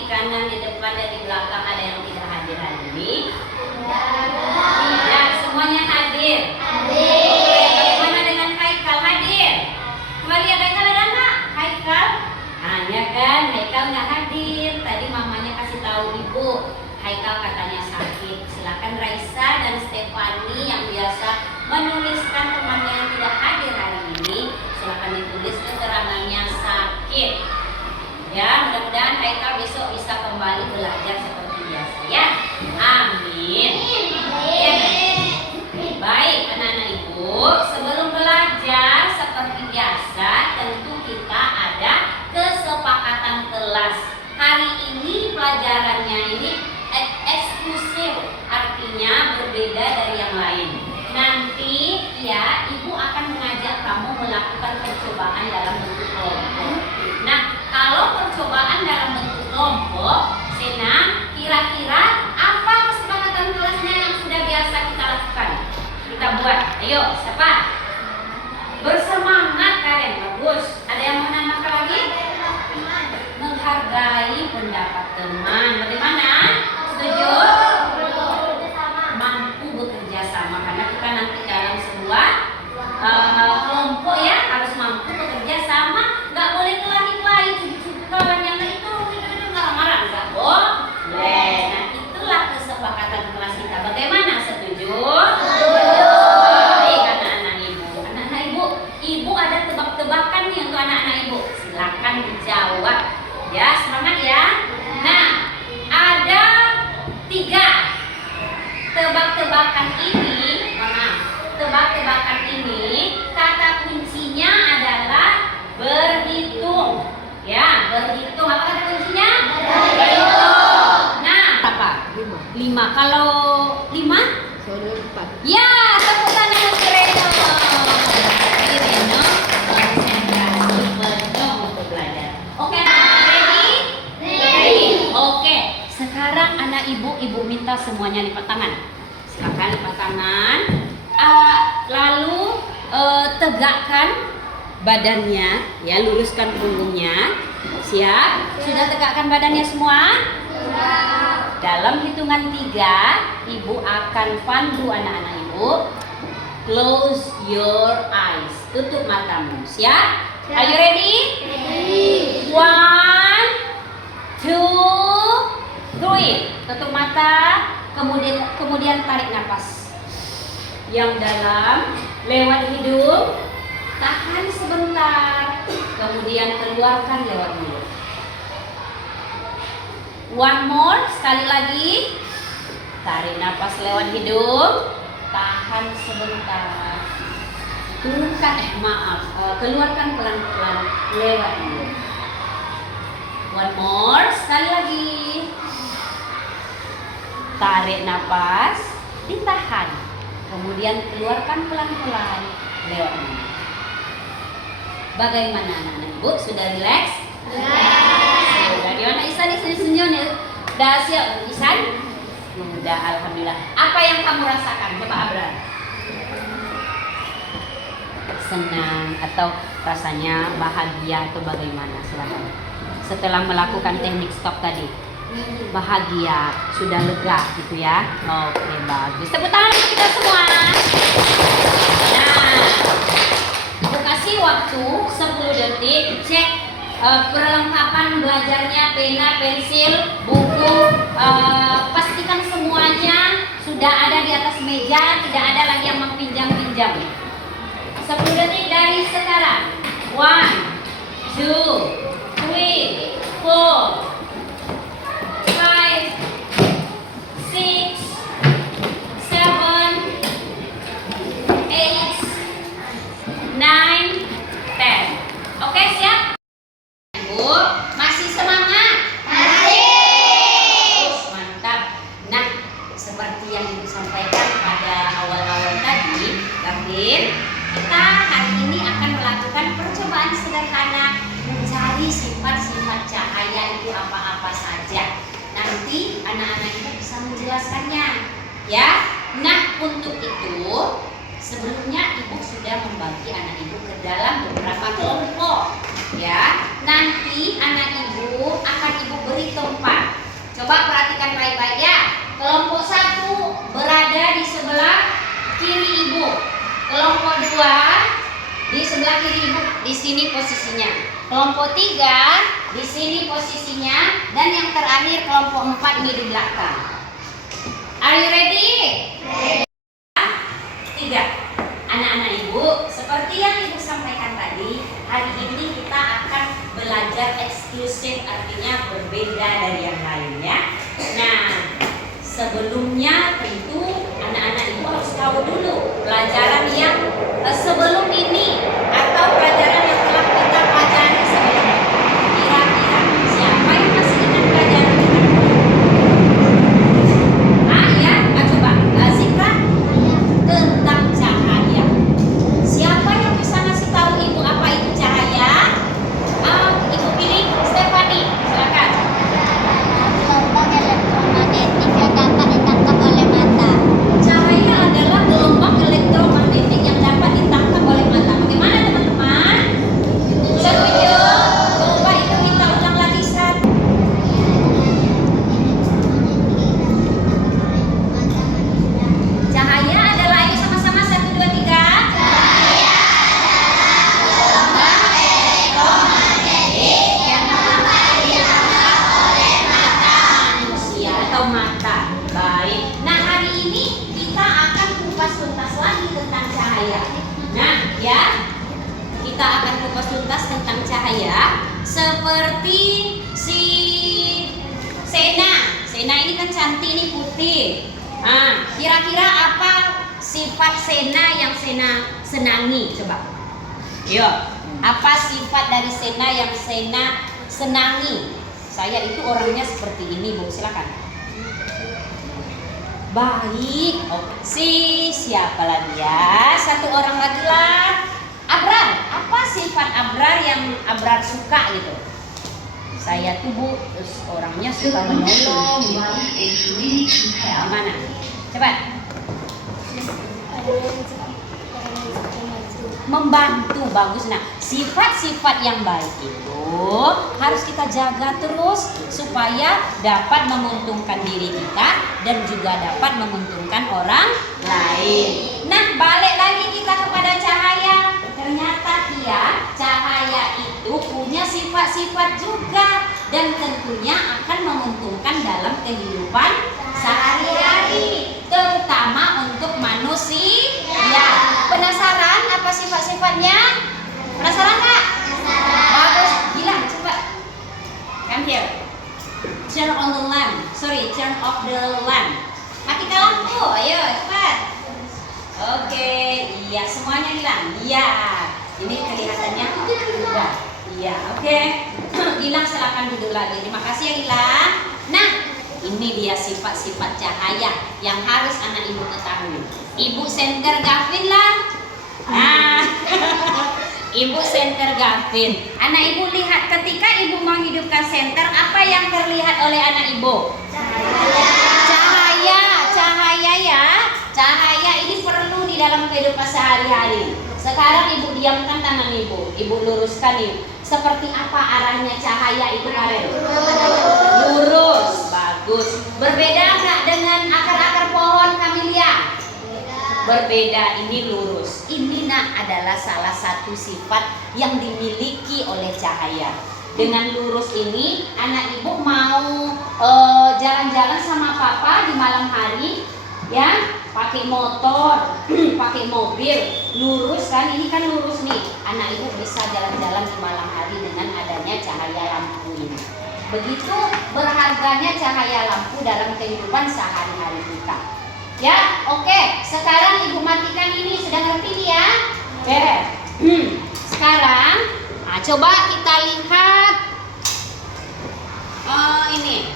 kiri, kanan, di depan, dan di belakang ada yang tidak hadir hari ini? Tidak, semuanya hadir. Bagaimana dengan Haikal hadir? Kembali ada Haikal ada nggak? Haikal? Hanya kan, Haikal nggak hadir. Tadi mamanya kasih tahu ibu, Haikal katanya sakit. Silakan Raisa dan Stefani yang biasa menuliskan temannya yang tidak hadir hari ini, silakan ditulis keterangannya sakit. Ya, mudah-mudahan Haikal besok bisa kembali belajar seperti biasa ya. Amin. Ya. Baik anak-anak ibu, sebelum belajar seperti biasa tentu kita ada kesepakatan kelas. Hari ini pelajarannya ini eksklusif, artinya berbeda dari yang lain. Nanti ya ibu akan mengajak kamu melakukan percobaan dalam bentuk kelompok. Nah, kalau percobaan dalam bentuk kelompok, Sena, kira-kira apa kesepakatan kelasnya yang sudah biasa kita lakukan? Kita buat. Ayo, siapa? Bersemangat kalian, bagus. Ada yang mau nambahkan lagi? Menghargai pendapat teman. Bagaimana? Setuju? Mampu bekerja sama, karena kita nanti dalam sebuah kelompok ya harus mampu bekerja sama. Nggak boleh kelahi-kelahi, kawan yang itu marah-marah, nggak boleh. Nah, itulah kesepakatan kelas kita. Bagaimana? Setuju? Baik anak-anak ibu. Anak-anak ibu ada tebak-tebakan nih untuk anak-anak ibu. Silakan dijawab. Ya, semangat ya. Nah, ada 3 tebak-tebakan ini. Tebak-tebakan ini kata kuncinya adalah berhitung. Ya, berhitung. Apa kata kuncinya? Berhitung. Nah, apa? 5. Kalau 5? 4. Ya, tepuk tangan untuk Reno. Reno konsentrasi penuh untuk belajar. Oke, ready? Oke, sekarang anak ibu minta semuanya lipat tangan. Silakan lipat tangan. Lalu tegakkan badannya, ya, luruskan punggungnya. Siap? Sudah tegakkan badannya semua? Dalam hitungan 3, ibu akan pandu anak-anak ibu. Close your eyes. Tutup matamu. Siap? Are you ready? 1, 2, 3. Tutup mata. Kemudian tarik nafas yang dalam lewat hidung. Tahan sebentar. Kemudian keluarkan lewat mulut. One more, sekali lagi. Tarik nafas lewat hidung. Tahan sebentar. Keluarkan pelan-pelan lewat mulut. One more, sekali lagi. Tarik nafas, ditahan. Kemudian keluarkan pelan-pelan lewat mulut. Bagaimana anak-anak ibu? Sudah rileks? Sudah. Di mana Isan? Senyum ya. Sudah siap Isan? Sudah, alhamdulillah. Apa yang kamu rasakan? Coba Abrar. Senang atau rasanya bahagia atau bagaimana? Silakan. Setelah melakukan teknik stop tadi, bahagia, sudah lega gitu ya. Oke, bagus. Tepuk tangan untuk kita semua. Nah, aku kasih waktu 10 detik. Cek perlengkapan belajarnya, pena, pensil, buku. Pastikan semuanya sudah ada di atas meja, tidak ada lagi yang meminjam-pinjam. 10 detik dari sekarang. 1, 2, 3, 4, 5, 6, 7, 8, 9, 10. Oke, siap? Ibu, masih semangat? Masih. Mantap. Nah, seperti yang Ibu sampaikan pada awal-awal tadi, Gavin, kita hari ini akan melakukan percobaan sederhana mencari sifat-sifat cahaya itu apa-apa saja. Nanti anak-anak kita bisa menjelaskannya, ya. Nah, untuk itu sebelumnya ibu sudah membagi anak ibu ke dalam beberapa kelompok, ya. Nanti anak ibu akan ibu beri tempat sini posisinya. Kelompok 3 di sini posisinya, dan yang terakhir kelompok 4 ini di belakang. Are you ready? Tiga. Anak-anak ibu, seperti yang ibu sampaikan tadi, hari ini kita akan belajar eksklusif, artinya berbeda dari yang lainnya. Nah, sebelumnya tentu anak-anak ibu harus tahu dulu pelajaran yang sebelum ini atau pelajaran yang telah kita pelajari sebelumnya. Kira-kira siapa yang masih ingat pelajaran kita? Ya, coba Zikra, tentang cahaya. Siapa yang bisa ngasih tahu ibu apa itu cahaya? Ibu pilih Stephanie, silakan. Gelombang elektromagnetik yang dapat ditangkap oleh mata. Cahaya adalah gelombang elektromagnetik yang dapat ditangkap oleh mata. Bagaimana teman-teman? Setuju? Coba itu kita ulang lagi, Sat. Cahaya adalah, ayo sama-sama 1, 2, 3. Cahaya adalah gelombang elektromagnetik yang dapat ditangkap oleh mata manusia atau mata. Baik. Nah, hari ini kita akan kupas tuntas lagi tentang cahaya. Nah, ya, kita akan kupas tuntas tentang cahaya seperti si Sena. Sena ini kan cantik, ini putih. Nah, kira-kira apa sifat Sena yang Sena senangi? Coba. Yuk, apa sifat dari Sena yang Sena senangi? Saya itu orangnya seperti ini, Bu. Silakan. Baik. Siapa lagi ya? Satu orang lagi lah. Abrar. Apa sifat Abrar yang Abrar suka gitu? Saya tuh, Bu, terus orangnya suka menolong gitu. Mana? Coba. Membantu, bagus. Nah, sifat-sifat yang baik itu harus kita jaga terus supaya dapat menguntungkan diri kita dan juga dapat menguntungkan orang lain. Nah, balik lagi kita kepada cahaya. Ternyata ya, cahaya itu punya sifat-sifat juga dan tentunya akan menguntungkan dalam kehidupan sehari-hari, terutama untuk manusia. Penasaran apa sifat-sifatnya? Penasaran nggak? Bagus, bilang coba. Come here. Turn on the lamp. Turn off the lamp. Matikan lampu. Ayo, cepat. Oke, iya, semuanya bilang. Iya. Ini kelihatannya udah. Iya, oke. Gilang silakan duduk lagi. Terima kasih ya Gilang. Nah, ini dia sifat-sifat cahaya yang harus anak ibu ketahui. Ibu senter Gavin lah. Nah, ibu senter Gavin. Anak ibu lihat ketika ibu menghidupkan senter, apa yang terlihat oleh anak ibu? Cahaya, cahaya ya. Cahaya ini perlu di dalam kehidupan sehari-hari. Sekarang ibu diamkan tangan ibu, ibu luruskan nih. Seperti apa arahnya cahaya itu Karen? Lurus, bagus. Berbeda nggak dengan akar-akar pohon Camellia? Berbeda, ini lurus. Ini adalah salah satu sifat yang dimiliki oleh cahaya. Dengan lurus ini, anak ibu mau jalan-jalan sama papa di malam hari, ya, pakai motor, pakai mobil, lurus kan? Ini kan lurus nih. Anak ibu bisa jalan-jalan di malam hari dengan adanya cahaya lampu ini. Begitu berharganya cahaya lampu dalam kehidupan sehari-hari kita. Ya, oke. Sekarang ibu matikan ini, sudah ngerti ya? Oke. Sekarang, coba kita lihat ini.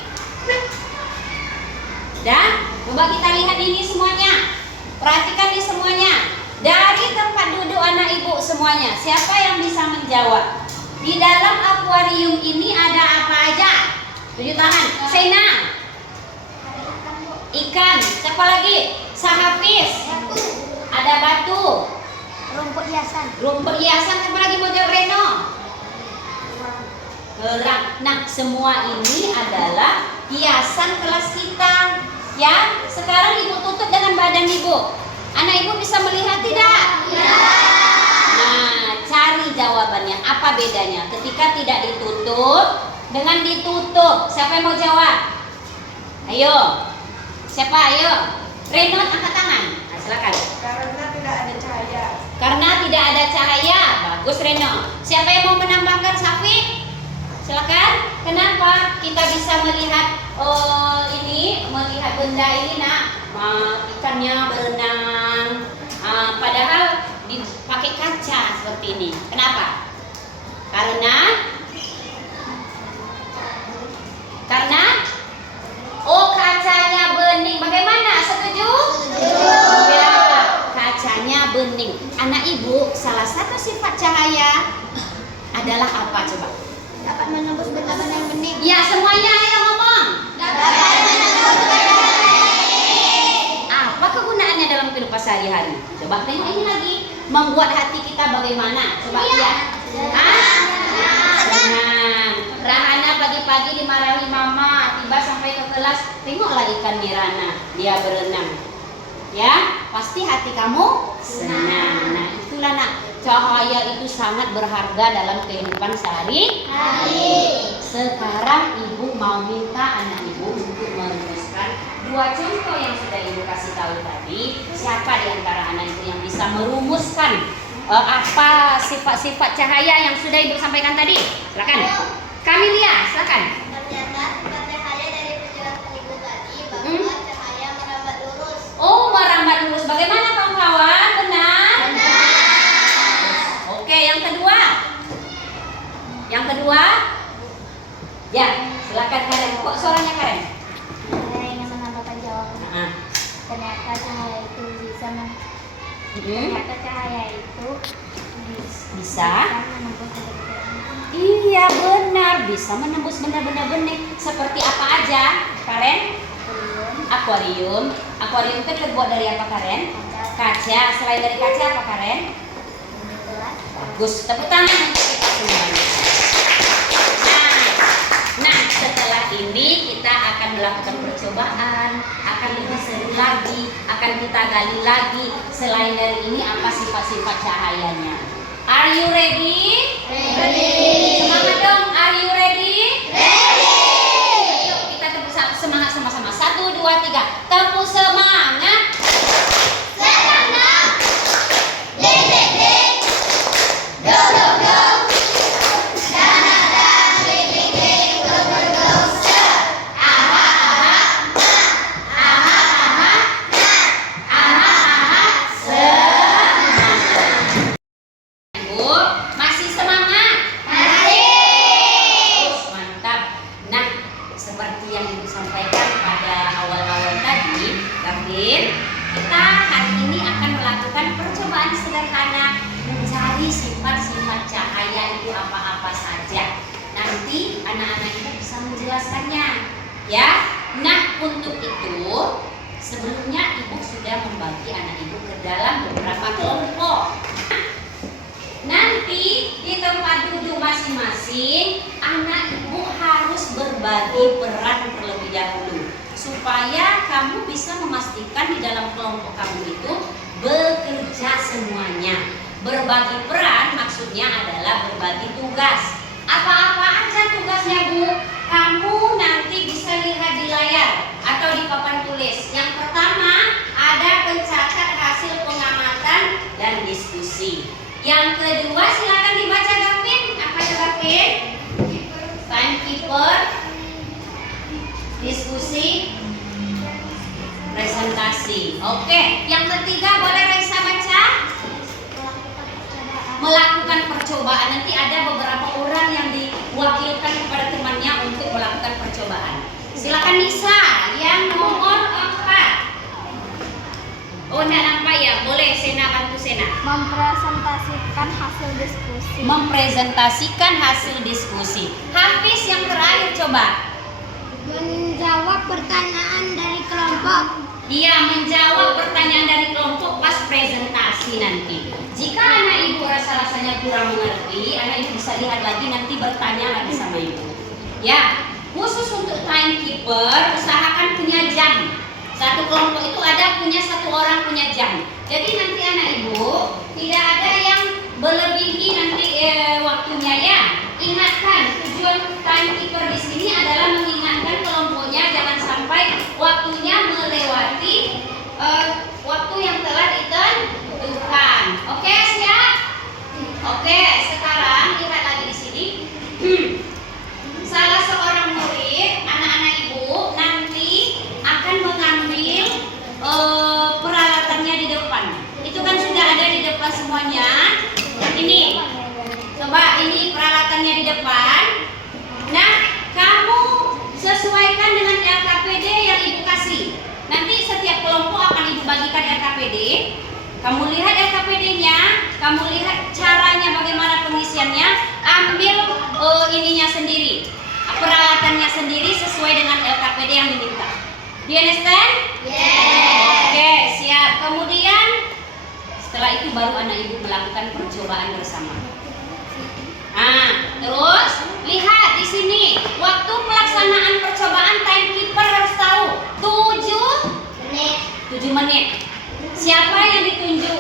Dan coba kita lihat ini semuanya. Perhatikan ini semuanya. Dari tempat duduk anak ibu semuanya, siapa yang bisa menjawab? Di dalam akuarium ini ada apa aja? Tunjuk tangan. Sena. Ikan. Siapa lagi? Sahafis. Ada batu. Rumput hiasan. Rumput hiasan. Siapa lagi mau jawab? Reno. Kerang. Nah, semua ini adalah hiasan kelas kita. Ya, sekarang ibu tutup dengan badan ibu. Anak ibu bisa melihat tidak? Ya. Nah, cari jawabannya. Apa bedanya ketika tidak ditutup dengan ditutup? Siapa yang mau jawab? Ayo. Siapa? Ayo. Renon angkat tangan. Nah, silakan. Karena tidak ada cahaya. Karena tidak ada cahaya. Bagus Reno. Siapa yang mau menambahkan? Safi? Silakan. Kenapa kita bisa melihat melihat benda ini nak? Ikannya berenang. Padahal dipakai kaca seperti ini. Kenapa? Karena kacanya bening. Bagaimana? Setuju? Ya, kacanya bening. Anak ibu, salah satu sifat cahaya adalah apa coba? Dapat menembus benda-benda yang bening. Ya, semuanya ayo ngomong. Dapat menembus benda-benda yang bening. Apa kegunaannya dalam kehidupan sehari-hari? Coba tengok ini lagi. Membuat hati kita bagaimana? Coba lihat. Senang. Rahana pagi-pagi dimarahi mama, tiba sampai ke kelas, tengoklah ikan Mirana, dia berenang. Ya, pasti hati kamu senang. Nah, itulah nak, cahaya itu sangat berharga dalam kehidupan sehari-hari. Sekarang ibu mau minta anak ibu untuk merumuskan 2 contoh yang sudah ibu kasih tahu tadi. Siapa di antara anak ibu yang bisa merumuskan apa sifat-sifat cahaya yang sudah ibu sampaikan tadi? Silakan. Kamilia, silakan. Ternyata sifat cahaya dari penjelasan ibu tadi bahwa cahaya merambat lurus. Oh, merambat lurus. Bagaimana kawan-kawan? Benar? Oke, yang kedua. Yang kedua? Ya, silakan Karen. Kok suaranya Karen? Saya ingin menambahkan jawaban. Ternyata cahaya itu bisa ternyata cahaya itu Bisa? menembus benda-benda yang bening. Iya benar, bisa menembus benda-benda bening. Seperti apa aja, Karen? Akuarium. Akuarium itu terbuat dari apa, Karen? Kaca. Selain dari kaca apa, Karen? Bagus. Tepuk tangan untuk kita semuanya. Nah, setelah ini kita akan melakukan percobaan, akan lebih seru lagi, akan kita gali lagi. Selain dari ini apa sifat-sifat cahayanya? Are you ready? Ready. Semangat dong. Are you ready? Ready. Yuk kita tepuk semangat sama-sama. 1, 2, 3. Tepuk semangat. Semangat. Ding ding ding. Go go go. Danadang ding ding ding. Go go go. Aha aha. Aha aha. Aha aha. Ibu, masih semangat? Masih. Mantap. Nah, seperti yang Ibu sampaikan pada awal-awal tadi, Gavin, kita hari ini akan melakukan percobaan sederhana mencari sifat-sifat cahaya itu apa-apa saja. Nanti anak-anak itu bisa menjelaskannya, ya. Nah, untuk itu sebelumnya Ibu sudah membagi anak Ibu ke dalam beberapa kelompok. Nanti di tempat duduk masing-masing, anak ibu harus berbagi peran terlebih dahulu supaya kamu bisa memastikan di dalam kelompok kamu itu bekerja semuanya. Berbagi peran maksudnya adalah berbagi tugas. Apa-apa aja tugasnya Bu? Kamu nanti bisa lihat di layar atau di papan tulis. Yang pertama ada pencatat hasil pengamatan dan diskusi. Yang kedua silakan dibaca Gavin. Apa itu Gavin? Timekeeper, diskusi, presentasi. Oke. Yang ketiga boleh Raisa baca? Melakukan percobaan. Nanti ada beberapa orang yang diwakilkan kepada temannya untuk melakukan percobaan. Silakan Nisa yang nomor 4. Oh, enggak nampak ya? Boleh Sena bantu Sena. Mempresentasikan hasil diskusi. Mempresentasikan hasil diskusi. Hafiz yang terakhir coba. Menjawab pertanyaan dari kelompok. Iya, menjawab pertanyaan dari kelompok pas presentasi nanti. Jika anak ibu rasa-rasanya kurang mengerti, anak ibu bisa lihat lagi nanti bertanya lagi sama ibu. Ya, khusus untuk timekeeper usahakan punya jam. Satu kelompok itu ada punya 1 orang punya jam. Jadi nanti anak ibu tidak ada yang melebihi nanti waktunya ya. Ingatkan, tujuan timekeeper di sini adalah mengingatkan kelompoknya jangan sampai waktunya melewati waktu yang telah ditentukan. Oke, siap? Oke, sekarang lihat lagi di sini. Salah seorang murid, anak-anak ibu nanti akan mengambil peralatannya di depan. Itu kan sudah ada di depan semuanya. Ini, coba ini peralatannya di depan. Nah, kamu sesuaikan dengan LKPD yang ibu kasih. Nanti setiap kelompok akan ibu bagikan LKPD. Kamu lihat LKPD-nya, kamu lihat caranya bagaimana pengisiannya. Ambil ininya sendiri, peralatannya sendiri sesuai dengan LKPD yang diminta. Do you understand? Yes. Oke, siap. Kemudian setelah itu baru anak ibu melakukan percobaan bersama. Terus lihat di sini waktu pelaksanaan percobaan timekeeper harus tahu 7 menit. Siapa yang ditunjuk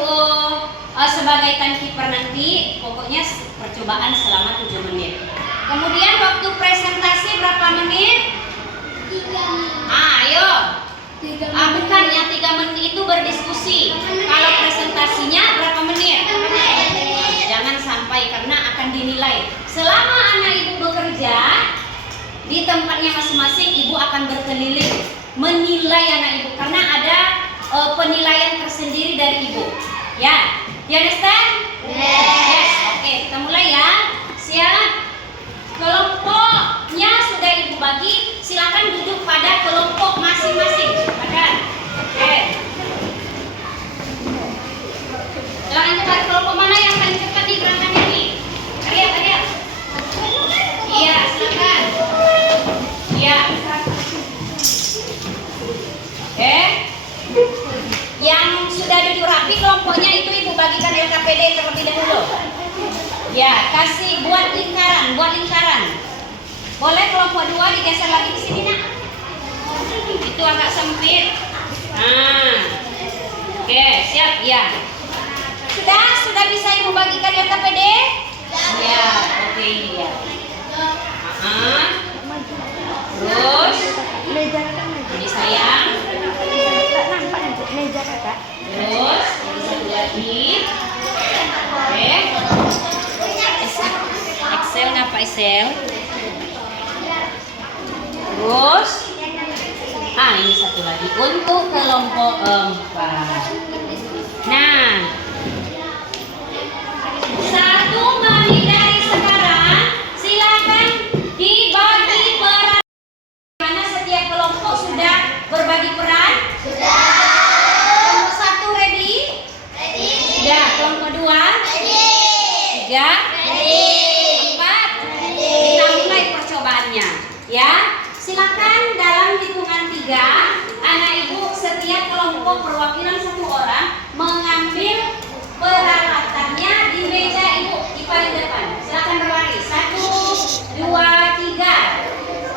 sebagai timekeeper nanti? Pokoknya percobaan selama 7 menit. Kemudian waktu presentasi berapa menit? 3 Ayo. Bukan yang 3 menit itu berdiskusi. Kalau presentasinya berapa menit? Jangan sampai karena akan dinilai. Selama anak ibu bekerja di tempatnya masing-masing, ibu akan berkeliling menilai anak ibu karena ada penilaian tersendiri dari ibu. Ya, you understand? Yes. Oke, kita mulai ya. Siap? Kelompoknya sudah ibu bagi. Silakan duduk pada kelompok masing-masing. Oke. Silakan cepat, kelompok mana yang paling cepat di gerakannya nih? Ayo. Iya, silakan. Iya. Oke. Yang sudah duduk rapi kelompoknya itu ibu bagikan LKPD terlebih dahulu. Ya, kasih buat lingkaran. Boleh kelompok 2 digeser lagi di sini nak? Itu agak sempit. Oke, siap ya. Sudah bisa ibu bagikan LKPD? Ya, oke ya. Terus ini sayang. Terus ini satu lagi. Oke. Excel ngapa Excel? Terus ini satu lagi untuk kelompok 4. Nah, 1 menit dari sekarang silakan dibagi peran. Mana setiap kelompok sudah berbagi peran? Sudah. Kelompok 1 ready? Ready. Sudah. Kelompok 2? Ready. 3? Ready. 4? Ready. Kita mulai percobaannya. Ya, silakan dalam hitungan 3, anak ibu setiap kelompok perwakilan 1 orang mengambil peralatannya di meja ibu di paling depan. Silakan berbaris. 1, 2, 3.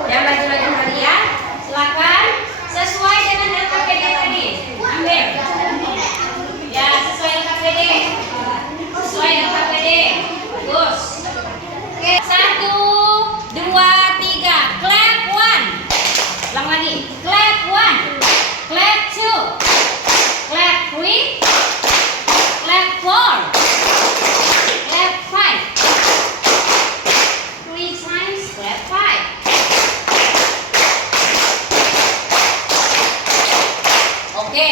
Yang laju-laju kalian, silakan sesuai dengan LKPD tadi. Ambil. Ya, sesuai LKPD. Bagus. Oke, 1, 2, 3. Clap 1. Ulang lagi. Clap 1. Clap 2. Clap 3. Clap 4. Clap 5. 3 times. Clap 5. Oke.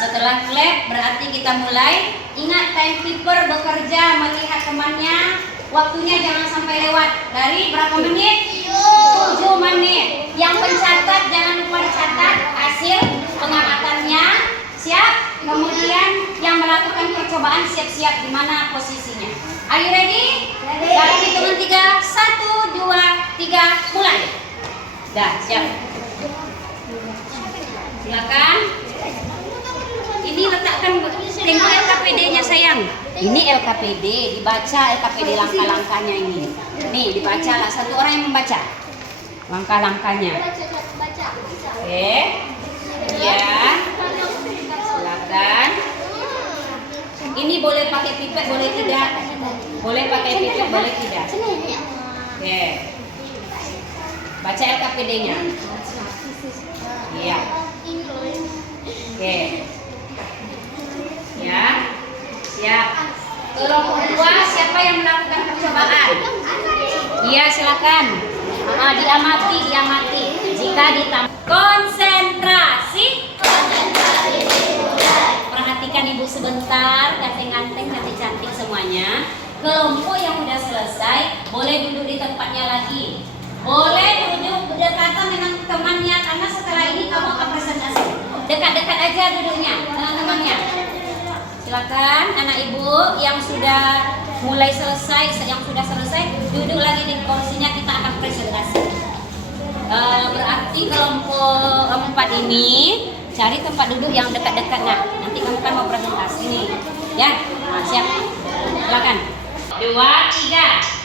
Setelah clap berarti kita mulai. Ingat timekeeper bekerja melihat temannya. Waktunya jangan sampai lewat. Dari berapa menit? 7 menit. Yang pencatat jangan lupa dicatat hasil pengamatannya. Siap? Kemudian yang melakukan percobaan siap-siap di mana posisinya. Are you ready? Dalam hitungan 3, 1, 2, 3, mulai. Dah, siap. Silakan. Ini letakkan, tengok LKPD-nya sayang. Ini LKPD, dibaca LKPD langkah-langkahnya ini. Nih, dibaca lah, 1 orang yang membaca langkah-langkahnya. Oke. Ya. Silakan. Ini boleh pakai pipet, boleh tidak? Boleh pakai pipet, boleh tidak? Oke. Baca LKPD-nya. Iya. Oke. Ya. Siap. Kelompok 2, siapa yang melakukan percobaan? Iya, silakan. Diamati. Jika ditambah konsentrasi. Perhatikan Ibu sebentar, ganteng-ganteng, cantik-cantik semuanya. Kelompok yang sudah selesai boleh duduk di tempatnya lagi. Boleh duduk berdekatan dengan temannya karena setelah ini kamu akan presentasi. Dekat-dekat aja duduknya dengan temannya. Silakan anak Ibu yang sudah mulai selesai, duduk lagi di kursinya, kita akan presentasi. Berarti kelompok 4 ini cari tempat duduk yang dekat-dekat. Nah, nanti kamu kan mau presentasi nih. Ya, nah, siap. Silakan. 2, 3.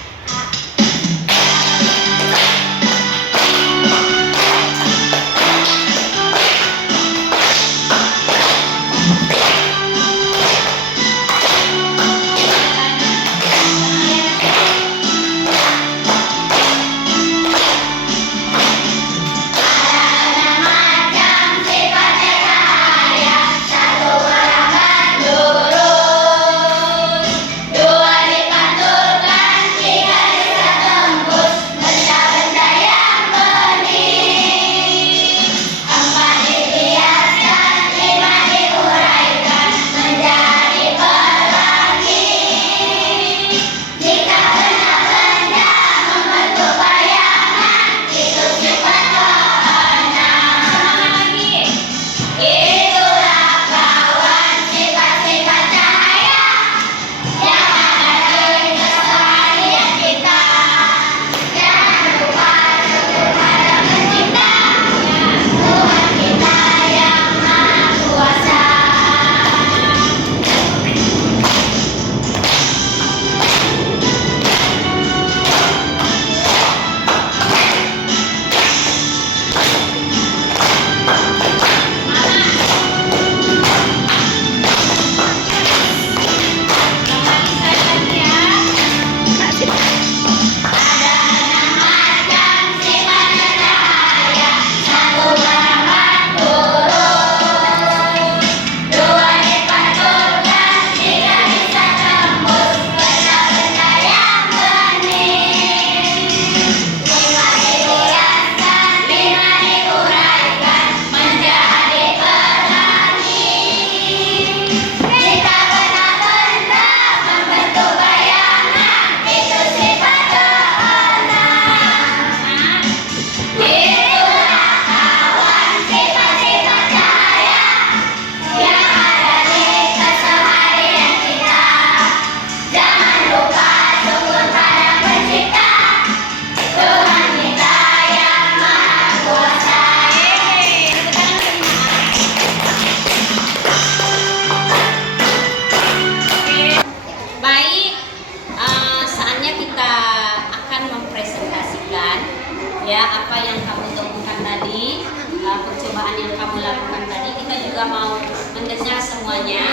Ya, apa yang kamu temukan tadi, percobaan yang kamu lakukan tadi, kita juga mau mendengar semuanya.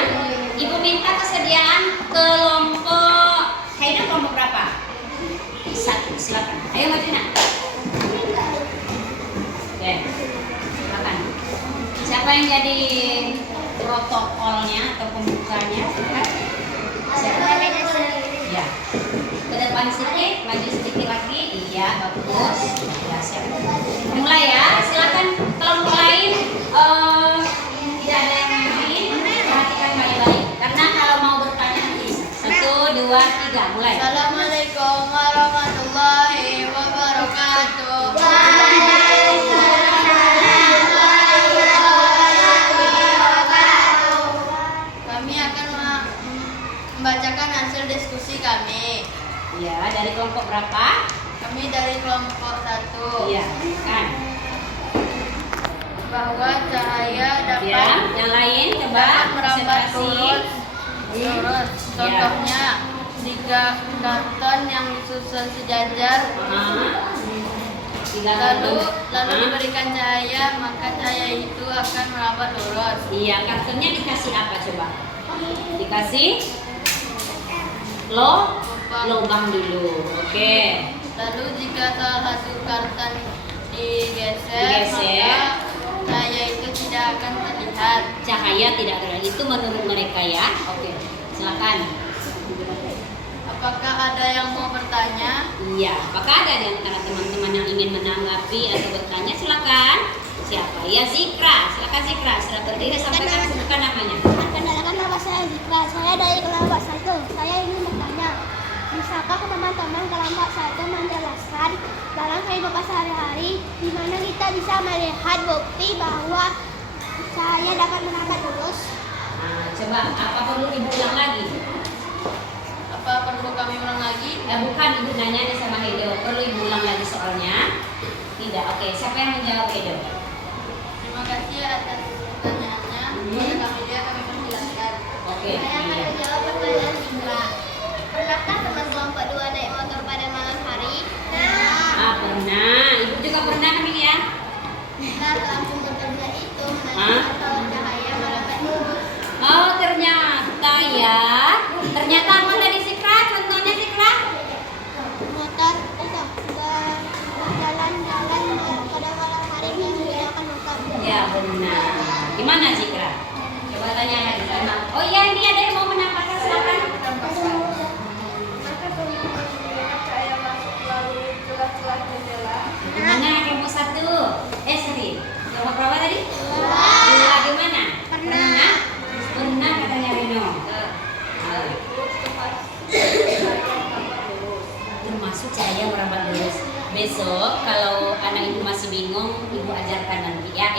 Ibu minta kesediaan kelompok, kayaknya kelompok berapa? 1, silakan. Ayo maju nak. Oke, silakan. Siapa yang jadi protokolnya atau pembukanya? Siapa? Ya. Ke depan sedikit, maju sedikit lagi. Iya, bagus. Ya, siap. Mulai ya, silakan kelompok lain. Tidak ada yang lain. Perhatikan baik-baik. Karena kalau mau bertanya nanti 1, 2, 3, mulai. Assalamualaikum warahmatullahi wabarakatuh. Kami akan membacakan hasil diskusi kami. Ya, dari kelompok berapa? Kami dari kelompok 1. Iya, kan. Bahwa cahaya dapat Ya, yang lain coba merambat konsentrasi. lurus. Contohnya, jika karton yang disusun sejajar lalu diberikan cahaya, maka cahaya itu akan merambat lurus. Iya, kartunya dikasih apa coba? Dikasih lubang dulu. Oke. Lalu jika salah satu karton Digeser. maka cahaya itu tidak akan terlihat. Cahaya tidak terlihat. Itu menurut mereka ya. Oke. Silakan. Apakah ada yang mau bertanya? Iya. Apakah ada di antara teman-teman yang ingin menanggapi atau bertanya? Silakan. Siapa? Ya, Zikra. Silakan Zikra. Setelah berdiri sampaikan sebutkan namanya. Perkenalkan nama saya Zikra, saya dari kelompok 1. Saya ingin bertanya, bisakah teman-teman kelompok 1 menjelaskan dalam kehidupan sehari-hari di mana kita bisa melihat bukti bahwa cahaya dapat menangkap lurus? Nah, coba apa perlu ibu ulang lagi? Apa perlu kami ulang lagi? Bukan, ibu nanya sama Edo. Perlu ibu ulang lagi soalnya? Tidak. Oke, siapa yang menjawab Edo? Terima kasih atas pertanyaannya. Pada kami kami menjelaskan. Oke. Saya akan menjawab pertanyaan Zikra. Pernahkah teman kelompok 2 naik motor pada malam hari? Pernah. Ibu juga pernah kan ini ya? Nah, lampu motornya itu menangkap atau cahaya menangkap lurus. Oh, ternyata ya. Ternyata apa tadi Zikra? Contohnya Zikra? Motor itu berjalan-jalan pada malam hari menggunakan motor. Ya, benar. Gimana Zikra? Coba tanya lagi. Oh iya, ini ada yang mau menambahkan, silakan. Maka teman-teman melihat cahaya masuk melalui celah-celah jendela. Gimana kamu satu? Sorry. Jawab berapa tadi? Dua. Gimana? Pernah? Pernah katanya Reno. Termasuk cahaya merambat lurus. Besok kalau anak ibu masih bingung, ibu ajarkan nanti ya.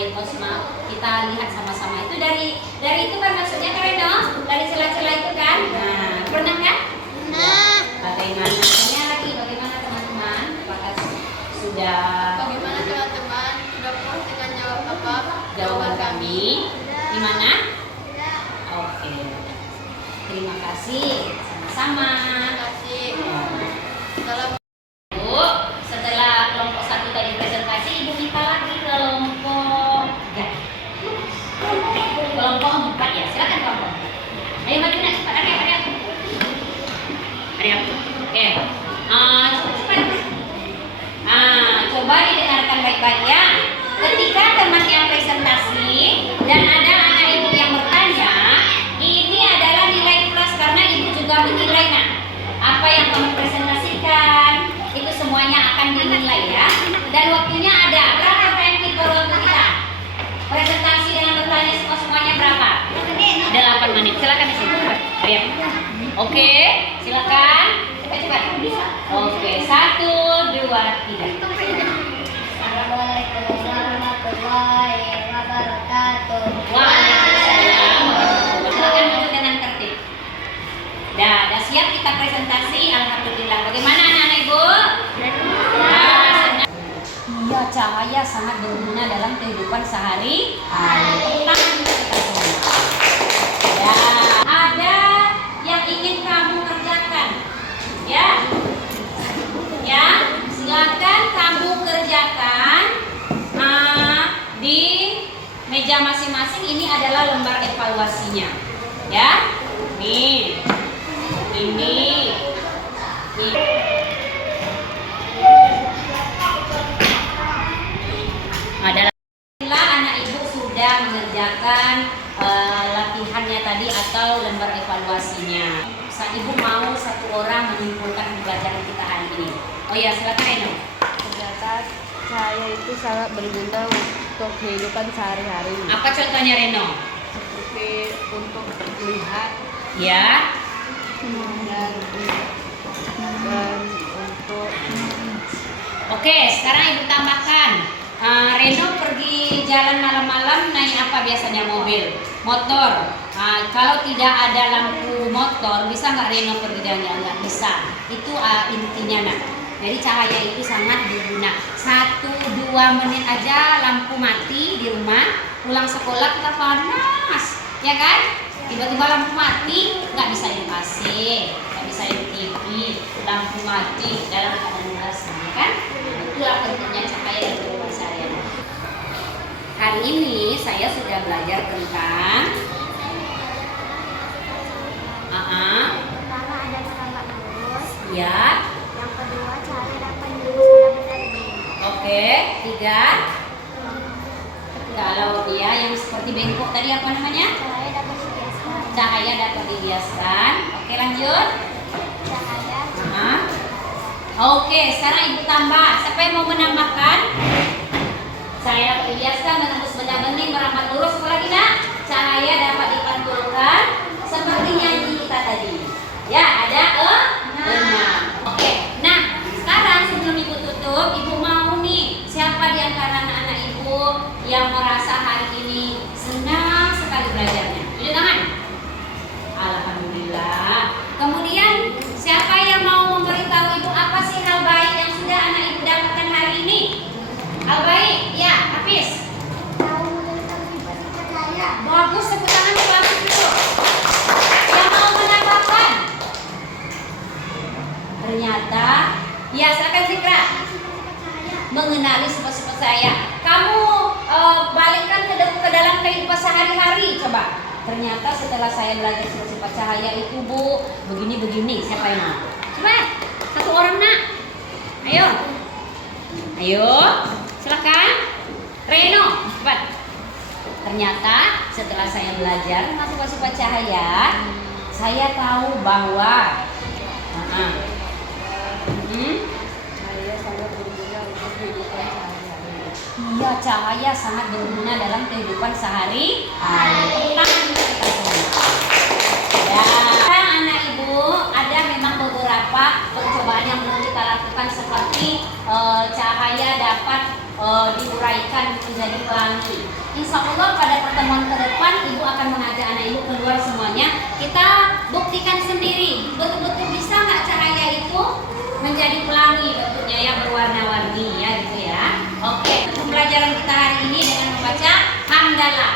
Kita lihat sama-sama itu dari itu kan maksudnya kan Reno? Dari celah-celah itu kan? Nah, pernah kan? Nah, Bagaimana? Tanya lagi bagaimana teman-teman? Apakah sudah Bagaimana teman-teman? Sudah puas dengan jawaban kami? Gimana? tidak. Oke. Terima kasih. Sama-sama. Terima kasih. Dalam Bu, setelah kelompok 1 tadi presentasi, Ibu minta lagi kelompok 3. Kelompok 4 ya, silakan kelompok 4. Ayo maju nak, cepat ada. Oke. Cepat. Coba didengarkan baik-baik ya. Ketika teman yang presentasi dan ada anak ibu yang bertanya, ini adalah nilai plus karena ibu juga menilai nak. Apa yang kamu presentasikan itu semuanya akan dinilai ya. Dan waktunya ada. Berapa time keeper waktu kita? Presentasi dengan bertanya semuanya berapa? 8 menit. Silakan di sini. Ayo. Oke, silakan. Cepat. Oke, 1, 2, 3. Assalamualaikum warahmatullahi wabarakatuh. Waalaikumsalam. Silakan duduk dengan tertib. Dah siap kita presentasi. Alhamdulillah. Bagaimana anak-anak ibu? Iya, cahaya sangat berguna dalam kehidupan sehari-hari. Tangan kita semua. Ya, ada yang ingin kamu kerjakan? Ya, silakan kamu kerjakan di meja masing-masing. Ini adalah lembar evaluasinya. Ya, nih. Ini. Adalah anak ibu sudah mengerjakan latihannya tadi atau lembar evaluasinya. Ibu mau satu orang menyimpulkan pembelajaran kita hari ini. Oh ya, silakan Reno. Ternyata cahaya itu sangat berguna untuk kehidupan sehari-hari. Apa contohnya Reno? Seperti untuk melihat Ya. dan untuk Oke, sekarang ibu tambahkan. Reno pergi jalan malam-malam naik apa biasanya? Mobil, motor. Kalau tidak ada lampu motor, bisa nggak Reno pergi jalan-jalan? Nggak bisa. Itu intinya nak. Jadi cahaya itu sangat berguna. 1-2 menit aja lampu mati di rumah, pulang sekolah kita panas, ya kan? Tiba-tiba lampu mati, nggak bisa hidup AC, nggak bisa hidup TV, lampu mati dalam keadaan gelas, ya kan? Itulah pentingnya cahaya dalam kehidupan sehari-hari. Hari ini saya sudah belajar tentang Pertama ada menambah lurus. Ya. Yang kedua cahaya dapat lurus pada benda. Oke. 3. Kalau dia yang seperti bengkok tadi apa namanya? Cahaya dapat dibiaskan. Cahaya dapat dibiaskan. Oke, lanjut. Cahaya Oke, sekarang ibu tambah. Siapa yang mau menambahkan? Cahaya dapat dibiaskan, menembus benda bening, merambat lurus. Apa lagi nak? Cahaya dapat dipantulkan seperti nyanyi kita tadi. Ya, ada 6. Oke, nah sekarang sebelum ibu tutup, ibu mau nih siapa di antara anak-anak ibu yang merasa hari ini senang sekali belajarnya? Tunjuk tangan. Alhamdulillah. Kemudian siapa yang mau memberitahu ibu apa sih hal baik yang sudah anak ibu dapatkan hari ini? Hal baik, ya, Hafiz. tahu tentang sifat-sifat cahaya. Bagus, tepuk tangan bagus itu. Yang mau menambahkan? Ternyata, ya silakan Zikra. Sifat-sifat cahaya. Mengenali sifat-sifat saya. Kamu balikkan ke dalam kehidupan sehari-hari, coba. Ternyata setelah saya belajar sifat-sifat cahaya itu, Bu, begini-begini. Siapa yang mau? Coba, satu orang nak. Ayo. Ayo, silakan. Reno, cepat. Ternyata setelah saya belajar tentang sifat-sifat cahaya, saya tahu bahwa Cahaya sangat berguna untuk kehidupan sehari-hari. iya, cahaya sangat berguna dalam kehidupan sehari-hari. Tangan kita semua. Ya, anak ibu, ada memang beberapa percobaan yang belum kita lakukan seperti cahaya dapat diuraikan menjadi pelangi. Insya Allah pada pertemuan ke depan ibu akan mengajak anak ibu keluar semuanya. Kita buktikan sendiri betul-betul bisa nggak cahaya itu menjadi pelangi bentuknya ya, berwarna-warni ya gitu ya. Oke, pembelajaran kita hari ini dengan membaca hamdalah.